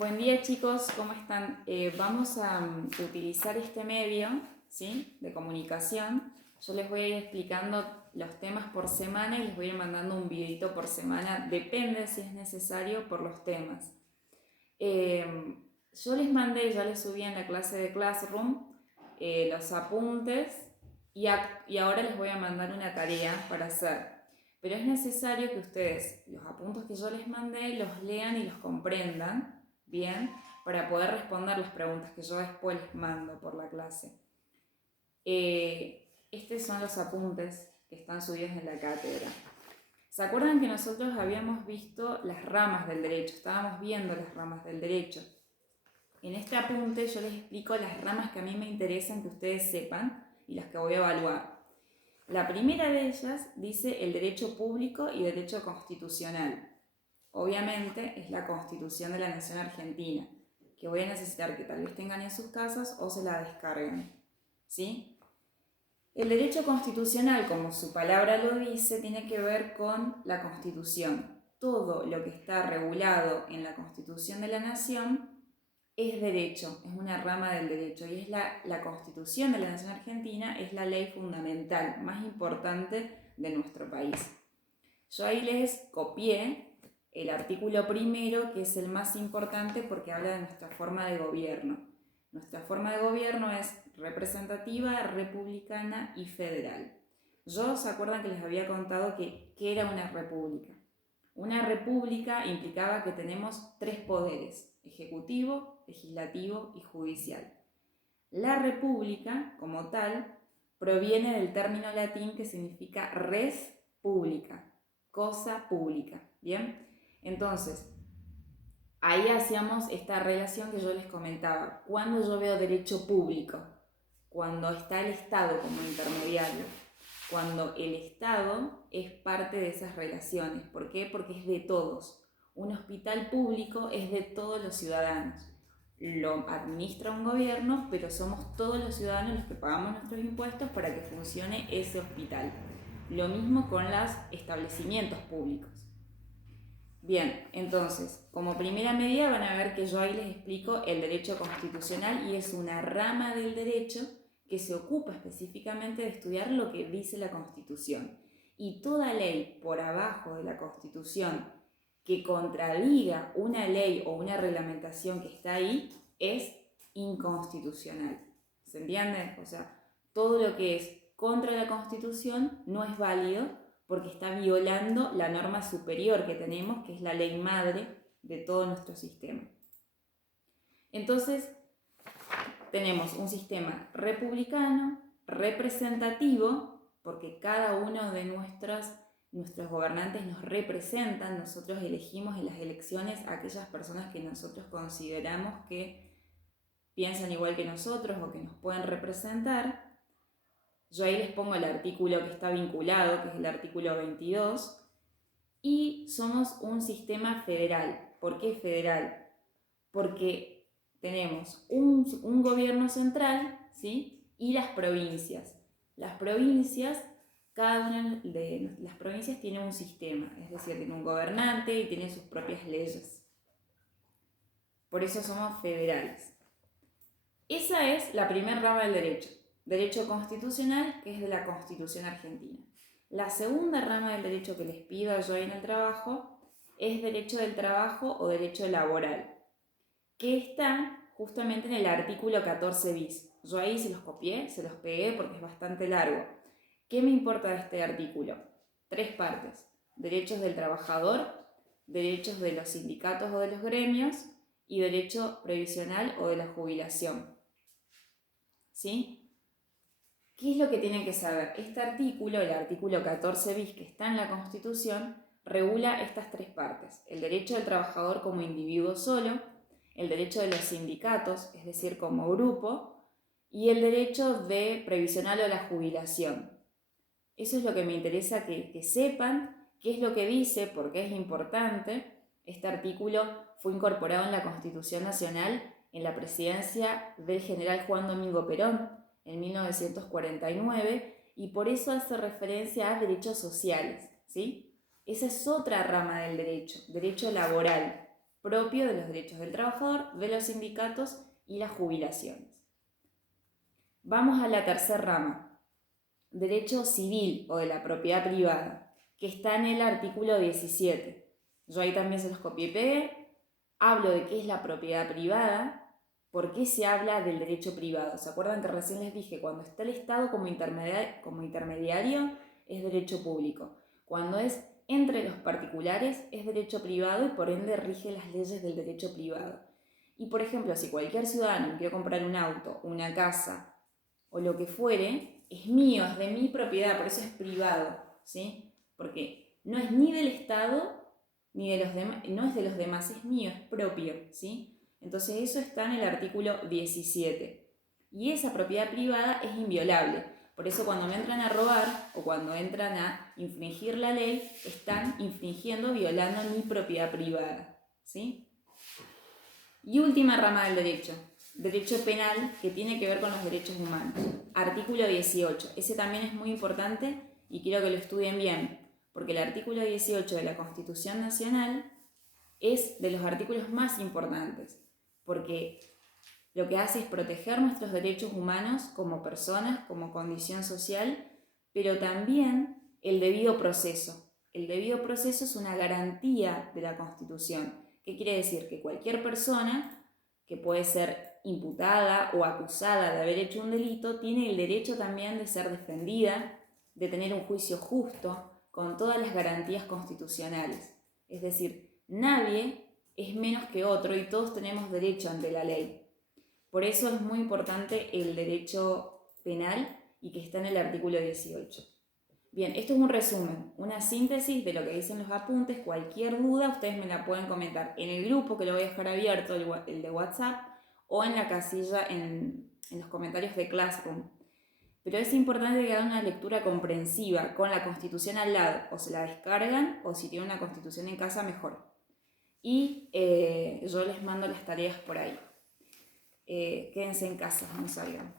Buen día chicos, ¿cómo están? Vamos a utilizar este medio, ¿sí?, de comunicación. Yo les voy a ir explicando los temas por semana y les voy a ir mandando un videito por semana, depende si es necesario por los temas. Yo les mandé, ya les subí en la clase de Classroom los apuntes y ahora les voy a mandar una tarea para hacer. Pero es necesario que ustedes los apuntes que yo les mandé los lean y los comprendan bien, para poder responder las preguntas que yo después les mando por la clase. Estos son los apuntes que están subidos en la cátedra. ¿Se acuerdan que nosotros habíamos visto las ramas del derecho? Estábamos viendo las ramas del derecho. En este apunte yo les explico las ramas que a mí me interesan que ustedes sepan y las que voy a evaluar. La primera de ellas dice el derecho público y derecho constitucional. Obviamente es la Constitución de la Nación Argentina, que voy a necesitar que tal vez tengan en sus casas o se la descarguen, ¿sí? El derecho constitucional, como su palabra lo dice, tiene que ver con la Constitución. Todo lo que está regulado en la Constitución de la Nación es derecho, es una rama del derecho, y es la Constitución de la Nación Argentina es la ley fundamental más importante de nuestro país. Yo ahí les copié el artículo primero, que es el más importante porque habla de nuestra forma de gobierno. Nuestra forma de gobierno es representativa, republicana y federal. ¿Se acuerdan que les había contado qué era una república? Una república implicaba que tenemos tres poderes: ejecutivo, legislativo y judicial. La república, como tal, proviene del término latín que significa res publica, cosa pública, ¿bien? Entonces, ahí hacíamos esta relación que yo les comentaba. Cuando yo veo derecho público, cuando está el Estado como intermediario, cuando el Estado es parte de esas relaciones. ¿Por qué? Porque es de todos. Un hospital público es de todos los ciudadanos. Lo administra un gobierno, pero somos todos los ciudadanos los que pagamos nuestros impuestos para que funcione ese hospital. Lo mismo con los establecimientos públicos. Bien, entonces, como primera medida van a ver que yo ahí les explico el derecho constitucional y es una rama del derecho que se ocupa específicamente de estudiar lo que dice la Constitución. Y toda ley por abajo de la Constitución que contradiga una ley o una reglamentación que está ahí es inconstitucional. ¿Se entiende? O sea, todo lo que es contra la Constitución no es válido porque está violando la norma superior que tenemos, que es la ley madre de todo nuestro sistema. Entonces, tenemos un sistema republicano, representativo, porque cada uno de nuestros gobernantes nos representan, nosotros elegimos en las elecciones a aquellas personas que nosotros consideramos que piensan igual que nosotros o que nos pueden representar. Yo ahí les pongo el artículo que está vinculado, que es el artículo 22, y somos un sistema federal. ¿Por qué federal? Porque tenemos un gobierno central, ¿sí?, y las provincias. Las provincias, cada una de las provincias tiene un sistema, es decir, tiene un gobernante y tiene sus propias leyes. Por eso somos federales. Esa es la primera rama del derecho. Derecho constitucional, que es de la Constitución argentina. La segunda rama del derecho que les pido yo en el trabajo es derecho del trabajo o derecho laboral, que está justamente en el artículo 14 bis. Yo ahí se los copié, se los pegué porque es bastante largo. ¿Qué me importa de este artículo? Tres partes: derechos del trabajador, derechos de los sindicatos o de los gremios y derecho previsional o de la jubilación. ¿Sí? ¿Qué es lo que tienen que saber? Este artículo, el artículo 14 bis que está en la Constitución, regula estas tres partes: el derecho del trabajador como individuo solo, el derecho de los sindicatos, es decir, como grupo, y el derecho de previsional o la jubilación. Eso es lo que me interesa que sepan, qué es lo que dice, por qué es importante. Este artículo fue incorporado en la Constitución Nacional en la presidencia del general Juan Domingo Perón en 1949 y por eso hace referencia a derechos sociales, ¿sí? Esa es otra rama del derecho, derecho laboral. propio de los derechos del trabajador, de los sindicatos y las jubilaciones. Vamos a la tercera rama, derecho civil o de la propiedad privada, que está en el artículo 17. Yo ahí también se los copié y pegué. Hablo de qué es la propiedad privada, por qué se habla del derecho privado. ¿Se acuerdan que recién les dije, cuando está el Estado como intermediario es derecho público? Cuando es entre los particulares es derecho privado y por ende rige las leyes del derecho privado. Y por ejemplo, si cualquier ciudadano quiere comprar un auto, una casa o lo que fuere, es mío, es de mi propiedad, por eso es privado, ¿sí? Porque no es ni del Estado ni de los demás, no es de los demás, es mío, es propio, ¿sí? Entonces eso está en el artículo 17. Y esa propiedad privada es inviolable. Por eso cuando me entran a robar o cuando entran a infringir la ley, están infringiendo, violando mi propiedad privada, ¿sí? Y última rama del derecho penal, que tiene que ver con los derechos humanos. Artículo 18. Ese también es muy importante y quiero que lo estudien bien, porque el artículo 18 de la Constitución Nacional es de los artículos más importantes, porque lo que hace es proteger nuestros derechos humanos como personas, como condición social, pero también el debido proceso. El debido proceso es una garantía de la Constitución. ¿Qué quiere decir? Que cualquier persona que puede ser imputada o acusada de haber hecho un delito tiene el derecho también de ser defendida, de tener un juicio justo, con todas las garantías constitucionales. Es decir, nadie es menos que otro y todos tenemos derecho ante la ley. Por eso es muy importante el derecho penal y que está en el artículo 18. Bien, esto es un resumen, una síntesis de lo que dicen los apuntes. Cualquier duda ustedes me la pueden comentar en el grupo, que lo voy a dejar abierto, el de WhatsApp, o en la casilla en los comentarios de Classroom. Pero es importante que hagan una lectura comprensiva con la Constitución al lado, o se la descargan, o si tienen una Constitución en casa, mejor. Y yo les mando las tareas por ahí. Quédense en casa, no salgan.